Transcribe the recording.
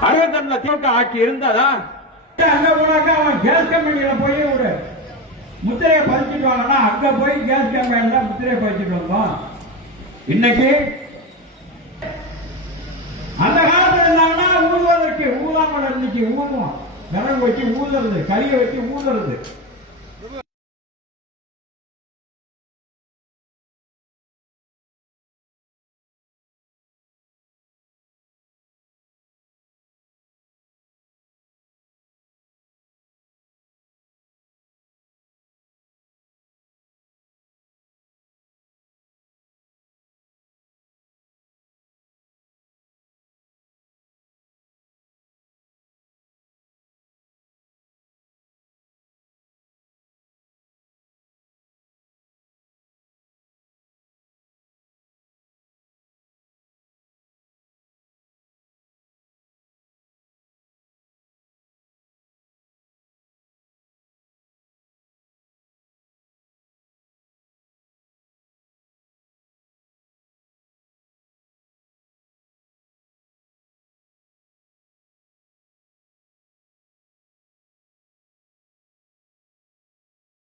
அறுபத்தொன்னுல திமுக ஆட்சி இருந்ததா? அங்க போனாக்கா அவன் கேஸ் கம்பெனியில போய் ஒரு முத்திரையை பதிச்சுட்டு வாங்கன்னா அங்க போய் கேஸ் கம்பெனியில முத்திரையை பதிச்சுட்டு வந்தோம் இன்னைக்கு அந்த காலத்துல இருந்தாங்கன்னா ஊதுவதற்கு ஊதாமல் இருந்துச்சு ஊதுவோம். விறகு வச்சு ஊதுறது கறியை வச்சு ஊதுறது.